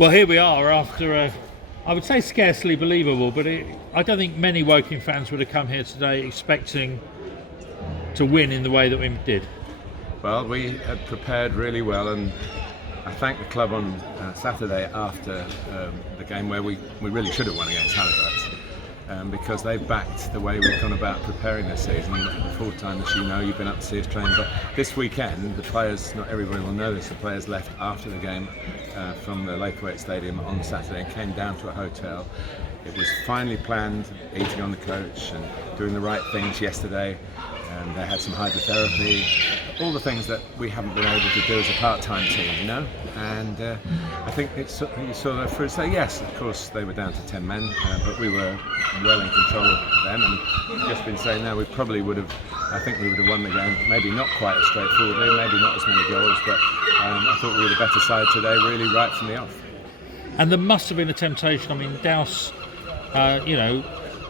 Well, here we are after I would say scarcely believable, but I don't think many Woking fans would have come here today expecting to win in the way that we did. Well, we had prepared really well, and I thank the club on Saturday after the game where we really should have won against Halifax. Because they backed the way we've gone about preparing this season. Full time, as you know, you've been up to see us train. But this weekend, the players, not everybody will know this, the players left after the game from the Torquay Stadium on Saturday and came down to a hotel. It was finely planned, eating on the coach and doing the right things yesterday. And they had some hydrotherapy, all the things that we haven't been able to do as a part-time team, you know. And I think you saw that through. So yes, of course they were down to 10 men, but we were well in control of them. And I've just been saying now, we probably would have. I think we would have won the game. Maybe not quite as straightforwardly, maybe not as many goals, but I thought we were the better side today, really right from the off. And there must have been a temptation. I mean, Douse,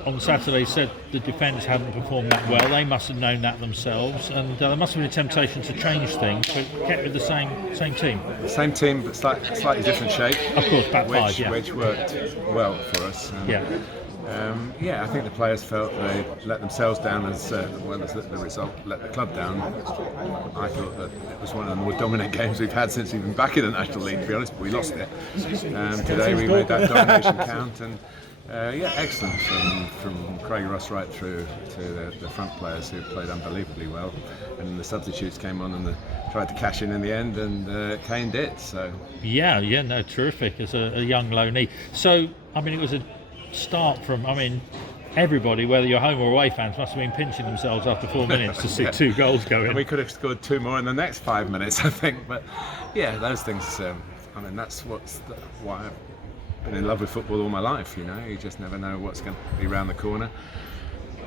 on Saturday said the defence hadn't performed that well. They must have known that themselves, and there must have been a temptation to change things, but kept with the same team. Same team, but slightly different shape. Of course, back five, yeah. Which worked well for us. I think the players felt they let themselves down as well as the result let the club down. I thought that it was one of the more dominant games we've had since we've been back in the National League, to be honest, but we lost it. Today we made that domination count, and excellent from Craig Ross right through to the front players who played unbelievably well, and the substitutes came on and tried to cash in the end, and Kane did. So terrific as a young loanee. So I mean, it was a start from. I mean, everybody, whether you're home or away fans, must have been pinching themselves after 4 minutes to see two goals go in. And we could have scored two more in the next 5 minutes, I think. But yeah, those things. That's why I've been in love with football all my life, you know. You just never know what's going to be around the corner.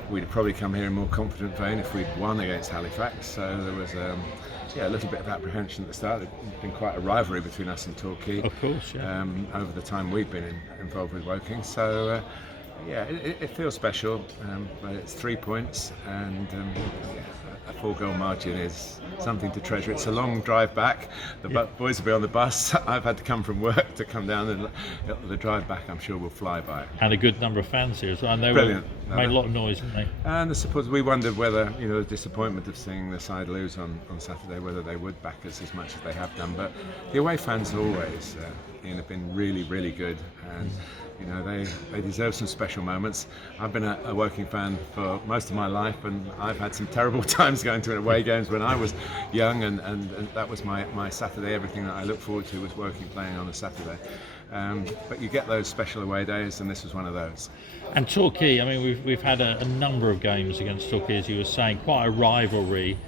We'd have probably come here in more confident vein if we'd won against Halifax. So there was a little bit of apprehension at the start. There's been quite a rivalry between us and Torquay. Of course, yeah. Over the time we've been involved with Woking. So it feels special, but it's 3 points, and a 4-goal margin is something to treasure. It's a long drive back. The boys will be on the bus. I've had to come from work to come down, and the drive back I'm sure will fly by. And a good number of fans here as well. And they made a lot of noise, didn't they? And the support. We wondered whether, the disappointment of seeing the side lose on Saturday, whether they would back us as much as they have done. But the away fans always have been really, really good, and they deserve some special moments. I've been a Woking fan for most of my life, and I've had some terrible times going to away games when I was young, and that was my Saturday. Everything that I look forward to was Woking playing on a Saturday. But you get those special away days, and this was one of those. And Torquay, I mean, we've had a number of games against Torquay, as you were saying, quite a rivalry.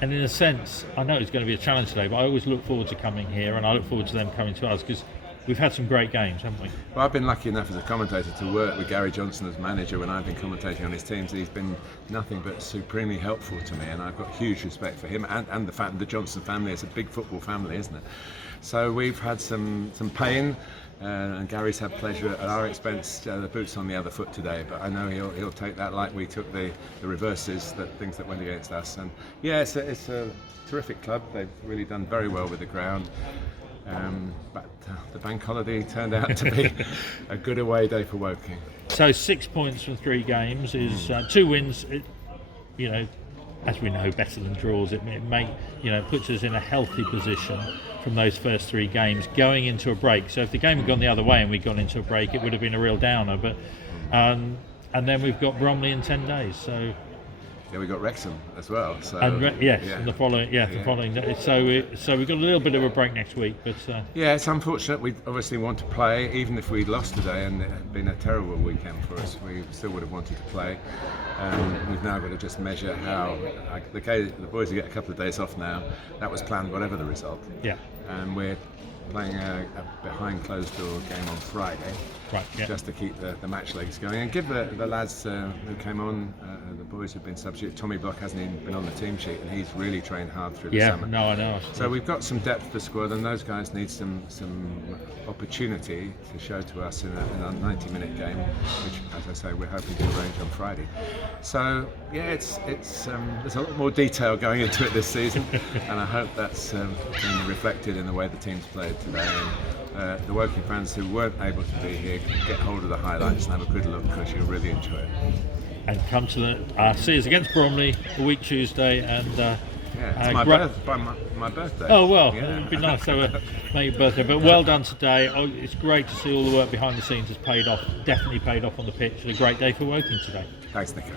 And in a sense, I know it's going to be a challenge today, but I always look forward to coming here, and I look forward to them coming to us, because we've had some great games, haven't we? Well, I've been lucky enough as a commentator to work with Gary Johnson as manager when I've been commentating on his teams. He's been nothing but supremely helpful to me, and I've got huge respect for him and the Johnson family. It's a big football family, isn't it? So we've had some pain, and Gary's had pleasure at our expense. The boot's on the other foot today, but I know he'll take that like we took the reverses, things that went against us. And yeah, it's a terrific club. They've really done very well with the ground. But the bank holiday turned out to be a good away day for Woking. So 6 points from 3 games is 2 wins. As we know, better than draws. It puts us in a healthy position from those first 3 games going into a break. So if the game had gone the other way and we'd gone into a break, it would have been a real downer. But and then we've got Bromley in 10 days. So. Yeah, we got Wrexham as well. So and the following day. So we've got a little bit of a break next week, but it's unfortunate. We obviously want to play, even if we'd lost today, and it had been a terrible weekend for us. We still would have wanted to play. We've now got to just measure how the boys will get a couple of days off now. That was planned, whatever the result. Yeah. And we're playing a behind closed door game on Friday. Right, yeah. Just to keep the match legs going, and give the lads who came on, the boys who've been substitute. Tommy Block hasn't even been on the team sheet, and he's really trained hard through the summer. Yeah, no, I know. So we've got some depth to the squad, and those guys need some opportunity to show to us in a 90-minute game, which, as I say, we're hoping to arrange on Friday. So it's there's a lot more detail going into it this season, and I hope that's been reflected in the way the team's played. played today. And the Woking fans who weren't able to be here can get hold of the highlights and have a good look, because you'll really enjoy it. And come to the see us against Bromley a week Tuesday, and it's my birthday. Oh well, Yeah. it'd be nice to make your birthday. But well done today. Oh, it's great to see all the work behind the scenes has paid off. Definitely paid off on the pitch. And a great day for Woking today. Thanks, Nico.